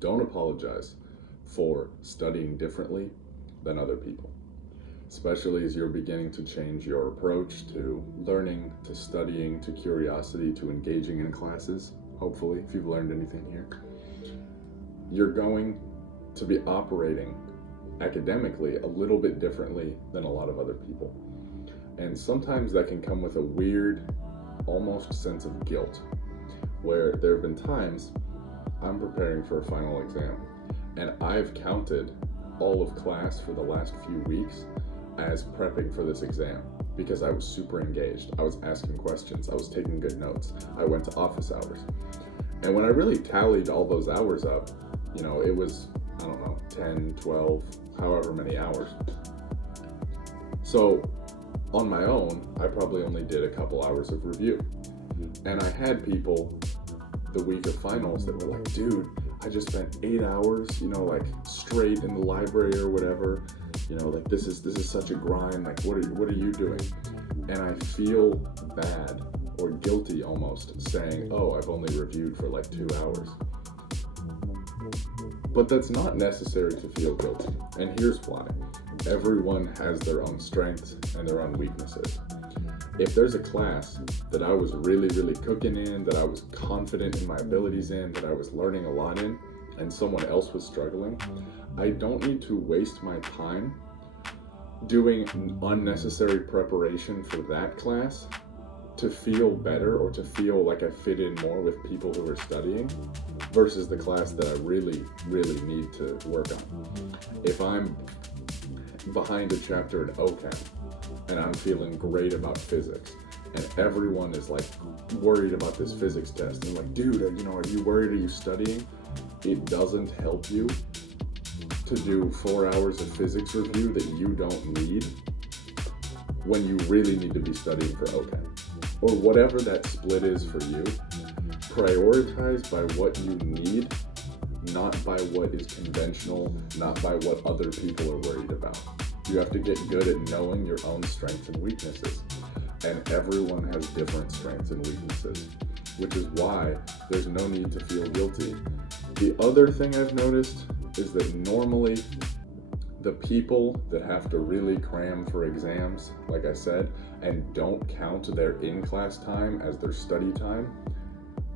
Don't apologize for studying differently than other people, especially as you're beginning to change your approach to learning, to studying, to curiosity, to engaging in classes. Hopefully, if you've learned anything here, you're going to be operating academically a little bit differently than a lot of other people. And sometimes that can come with a weird, almost sense of guilt, where there have been times I'm preparing for a final exam and I've counted all of class for the last few weeks as prepping for this exam because I was super engaged. I was asking questions, I was taking good notes, I went to office hours. And when I really tallied all those hours up, it was, 10, 12, however many hours. So on my own, I probably only did a couple hours of review. And I had people the week of finals that were like, dude, I just spent 8 hours, straight in the library or whatever. This is such a grind. Like, what are you doing? And I feel bad or guilty almost saying, oh, I've only reviewed for 2 hours. But that's not necessary to feel guilty. And here's why. Everyone has their own strengths and their own weaknesses. If there's a class that I was really, really cooking in, that I was confident in my abilities in, that I was learning a lot in, and someone else was struggling, I don't need to waste my time doing unnecessary preparation for that class to feel better or to feel like I fit in more with people who are studying versus the class that I really, really need to work on. If I'm behind a chapter in OChem and I'm feeling great about physics and everyone is worried about this physics test, and I'm like, dude, are you worried? Are you studying? It doesn't help you to do 4 hours of physics review that you don't need when you really need to be studying for OChem. Or whatever that split is for you, prioritize by what you need, not by what is conventional, not by what other people are worried about. You have to get good at knowing your own strengths and weaknesses. And everyone has different strengths and weaknesses, which is why there's no need to feel guilty. The other thing I've noticed is that normally the people that have to really cram for exams, like I said, and don't count their in-class time as their study time,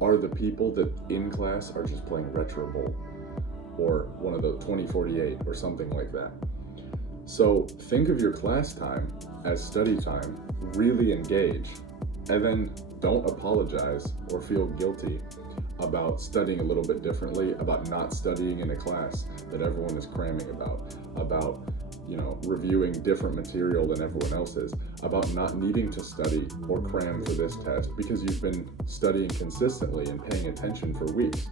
are the people that in class are just playing Retro Bowl or one of the 2048 or something like that. So think of your class time as study time, really engage, and then don't apologize or feel guilty about studying a little bit differently, about not studying in a class that everyone is cramming about reviewing different material than everyone else is, about not needing to study or cram for this test because you've been studying consistently and paying attention for weeks.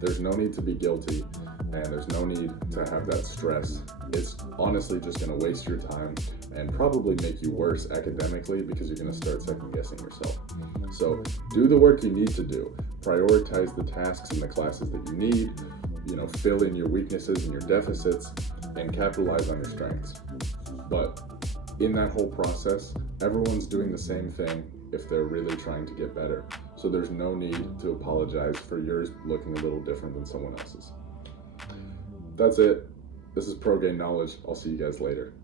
There's no need to be guilty, and there's no need to have that stress. It's honestly just going to waste your time and probably make you worse academically because you're going to start second guessing yourself. So do the work you need to do. Prioritize the tasks and the classes that you need, fill in your weaknesses and your deficits, and capitalize on your strengths. But in that whole process, everyone's doing the same thing if they're really trying to get better. So there's no need to apologize for yours looking a little different than someone else's. That's it. This is Pro Game Knowledge. I'll see you guys later.